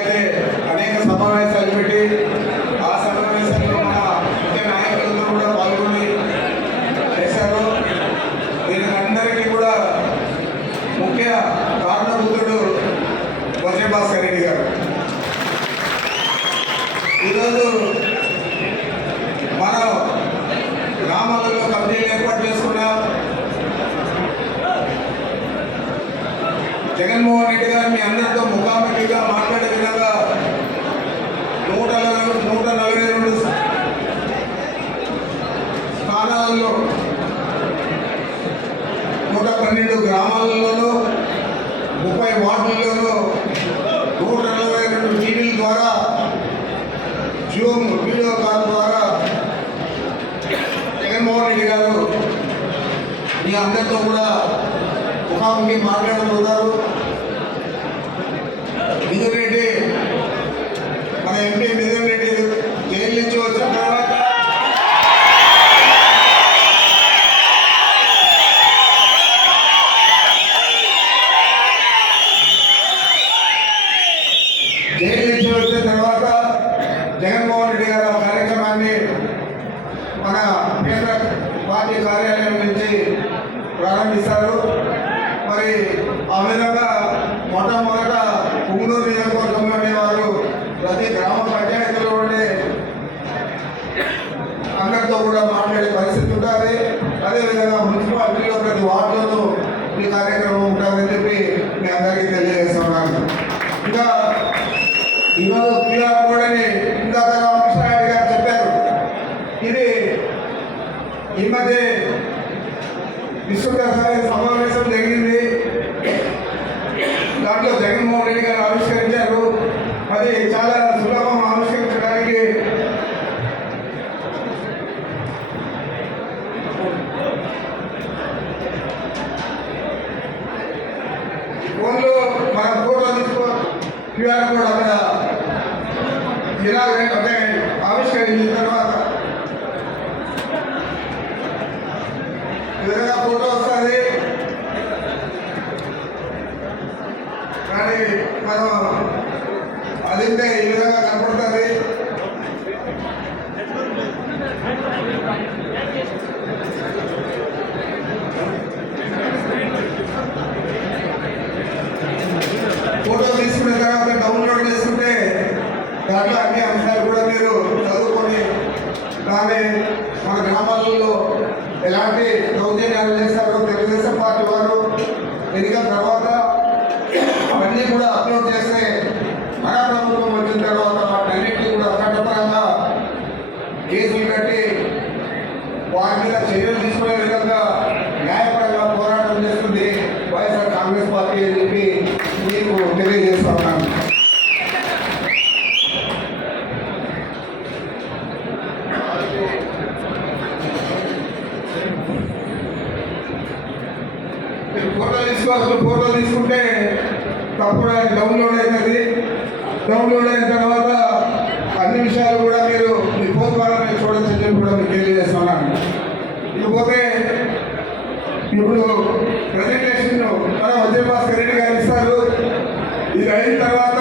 అనేక సమావేశాలు పెట్టి ఆ సమావేశాల్లో మన ముఖ్య నాయకులతో కూడా పాల్గొని చేశారు. దీనికి అందరికీ కూడా ముఖ్య కారణభూతుడు వజయభాస్కర్ రెడ్డి గారు. ఈరోజు మనం గ్రామాలలో కమిటీలు ఏర్పాటు చేసుకున్నాం జగన్మోహన్ రెడ్డి గారు మీ అందరితో ముఖాముఖిగా మాట్లాడే విధంగా నూట నలభై- నూట నలభై రెండు స్థానాల్లో నూట పన్నెండు గ్రామాలలోనూ ముప్పై వార్డుల్లోనూ నూట నలభై రెండు టీవీల ద్వారా జూమ్ వీడియో కాల్ ద్వారా జగన్మోహన్ రెడ్డి గారు మీ అందరితో కూడా ముఖాముఖి మాట్లాడబోతారు మిథున్ రెడ్డి జగన్మోహన్ రెడ్డి గారు కార్యక్రమాన్ని మన కేంద్ర పార్టీ కార్యాలయం నుంచి ప్రారంభిస్తారు. మరి ఆ విధంగా మొట్టమొదట పుంగూరు నియోజకవర్గంలోని వారు ప్రతి గ్రామ పంచాయతీలో ఉండే అందరితో కూడా మాట్లాడే పరిస్థితి ఉంటుంది. అదేవిధంగా మున్సిపాలిటీలో ప్రతి వార్డులోనూ ఈ కార్యక్రమం ఉంటుందని చెప్పి మీ అందరికీ తెలియజేస్తున్నాను. ఇంకా ఈరోజు క్రీడా కోడ్ అని ఇందాక రామకృష్ణారెడ్డి గారు చెప్పారు. ఇది ఈ మధ్య విశ్వవిద్యాలయ సమావేశం జరిగింది. దాంట్లో జగన్మోహన్ రెడ్డి గారు ఆవిష్కరించారు. అది చాలా సులభం ఆవిష్కరించడానికి ఫోన్లో మన ఫోటో తీసుకో క్యూఆర్ కూడా అక్కడ ఇలా అంటే ఆవిష్కరించిన తర్వాత విధంగా ఫోటో వస్తుంది. కానీ మనం అదింటే ఈ విధంగా కనపడుతుంది ఫోటో తీసుకున్న తర్వాత డౌన్లోడ్ చేసుకుంటే దాంట్లో అన్ని అంశాలు కూడా మీరు చదువుకొని దాన్ని మన గ్రామాలలో ఎలాంటి దౌర్జన్యాలు చేశారో తెలుగుదేశం పార్టీ వారు ఎన్నికల తర్వాత అవన్నీ కూడా అప్లోడ్ చేస్తే మరా ప్రభుత్వం వచ్చిన తర్వాత వాటన్నింటినీ కూడా చట్టపరంగా కేసులు కట్టి వారి మీద చర్యలు తీసుకునే విధంగా న్యాయపరంగా పోరాటం చేస్తుంది వైఎస్ఆర్ కాంగ్రెస్ పార్టీ ఫోటోలు తీసుకో ఫోటోలు తీసుకుంటే తప్పుడు డౌన్లోడ్ అయినది డౌన్లోడ్ అయిన తర్వాత అన్ని విషయాలు కూడా మీరు మీ ఫోన్ ద్వారా మీరు చూడొచ్చు అని చెప్పి కూడా మీకు తెలియజేస్తున్నాను ఇకపోతే ఇప్పుడు ప్రజెంటేషన్ మన వజ్రభాస్కర్ రెడ్డి గారు ఇస్తారు. ఇది అయిన తర్వాత